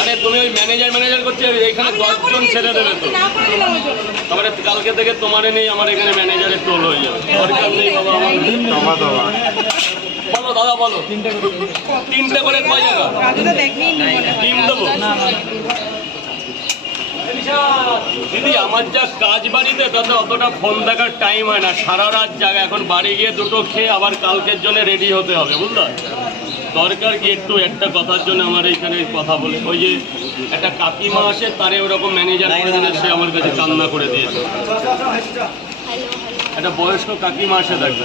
আরে তুমি ওই ম্যানেজার ম্যানেজার করছে এখানে দশজন ছেড়ে দেবে তো। তারপরে কালকে থেকে তোমার নেই আমার এখানে ম্যানেজারের টোল হয়ে যাবে। দরকার নেই বাবা আমার। বলো দাদা বলো। তিনটে করে কয় জায়গা? ডিম দেবো? দিদি আমার যা কাজ বাড়িতে তাতে অতটা ফোন দেখার টাইম হয় না। সারা রাত জায়গা এখন বাড়ি গিয়ে দুটো খেয়ে আবার কালকের জন্য রেডি হতে হবে বুঝলো? দরকার কি একটু একটা কথার জন্য আমার এইখানে কথা বলে ওই যে একটা কাকিমা আসে তারে ওরকম ম্যানেজার করে দিলে সে আমার কাছে কান্না করে দিয়েছে একটা বয়স্ক কাকিমা আসে দেখবে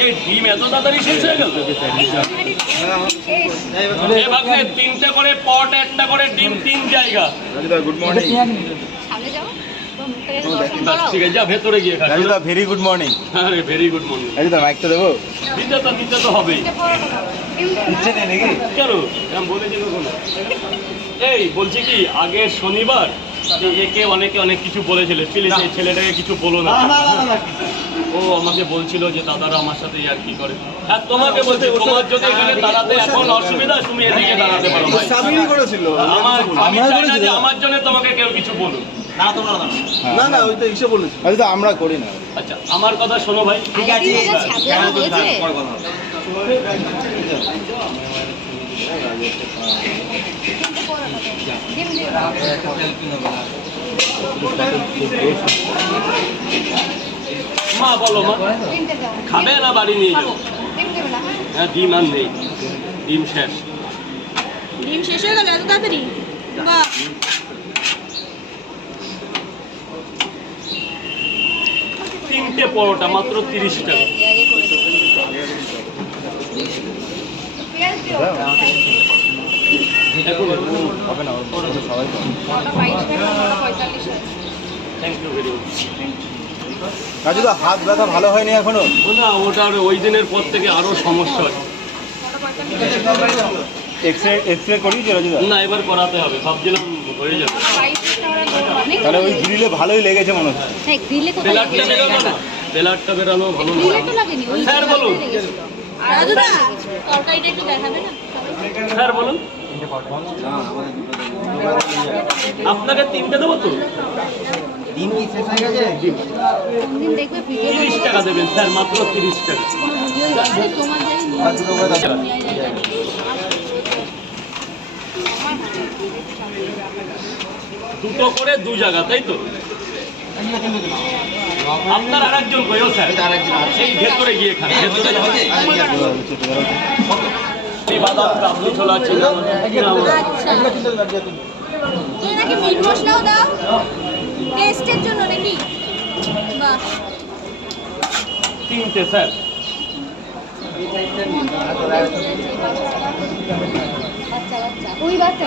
এই ডিম এত তাড়াতাড়ি শেষ হয়ে গেল এ তিনটে করে পট একটা করে ডিম তিন জায়গা গুড মর্নিং সামনে যাও তো মুখে দর্শন বাস, করো ঠিক আছে যা ভেতরে গিয়ে খা। রাজুদা ভেরি গুড মর্নিং আরে ভেরি গুড মর্নিং রাজুদা মাইকটা দেবো? দিতে তো দিতে তো হবেই। তিনটে পরোটা দাও। তিনটে না? ইচ্ছে নেই নাকি? কেন? এরকম বলেছি কখনো এই বলছি কি আগে শনিবার একে অনেকে অনেক কিছু বলেছিল প্লিজ এই ছেলেটাকে কিছু বলো না। ও আমাকে বলছিল যে দাদারা আমার সাথে আর কি করে? আর তোমাকে বলছি তোমার যদি এখানে দাঁড়াতে এখন অসুবিধা তুমি এদিকে দাঁড়াতে পারো। আমার জন্য তোমাকে কেউ কিছু বলুক। না না ওই তো ইসে বলেছিল রাজুদা আমরা করি না। আচ্ছা আমার কথা শোনো ভাই। ঠিক আছে। মা বলো মা। খাবে না বাড়ি নিয়ে যাও? ডিম হ্যাঁ হ্যাঁ ডিম আর নেই। ডিম শেষ। ডিম শেষ হয়ে গেল এত তাড়াতাড়ি? বাহ তিনটে পরোটা মাত্র তিরিশ টাকা পেঁয়াজে করে দেবো। পেঁয়াজ দিও। এখন হবে না ওর সবাই তো। ওটা বাইশ টাকা, ওটা পঁয়তাল্লিশ টাকা। থ্যাংক ইউ ভেরি মাচ রাজুদা হাত ব্যথা ভালো হয়নি এখনও? না ওটার ওই দিনের পর থেকে আরও সমস্যা হয়। এক্স রে এক্স রে করিয়েছি রাজুদা না এবার করাতে হবে ভাবছিলাম হয়ে যাবে বাইশ টাকা করে অনেক তাহলে ওই গ্রিলে ভালোই লেগেছে মনে হচ্ছে। হ্যাঁ গ্রিলে তো বেলারটা বেরানো ভালো গ্রিলে তো লাগেনি স্যার বলুন। রাজুদা তরকারিটা একটু দেখাবে না? স্যার বলুন। আপনাকে তিনটে দেবো তো? দেখবে তিরিশ টাকা দেবেন স্যার মাত্র তিরিশ টাকা। দুটো করে দু জায়গা তাই তো? আপনার আর একজন কইও স্যার? সেই ভেতরে গিয়ে খান ভেতরে বাদাম কাবলি ছোলা ছিল আচ্ছা নাকি মিট মশলাও দাও? টেস্টের জন্য নাকি? বাহ। তিনটে স্যার। বাচ্চা বাচ্চা ওই বাচ্চা।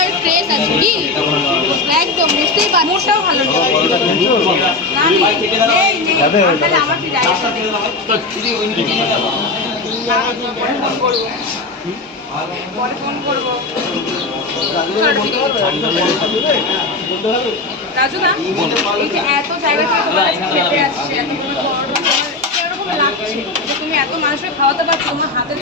ফ্রেশ আছে কি? একদম বুঝতেই পার মোটাও ভালো রাজুদা এই যে এত জায়গা থেকে তোমার কাছে খেতে আসছে এত বড় এরকম লাগছে তুমি এত মানুষকে খাওয়াতে পারছ তোমার হাতে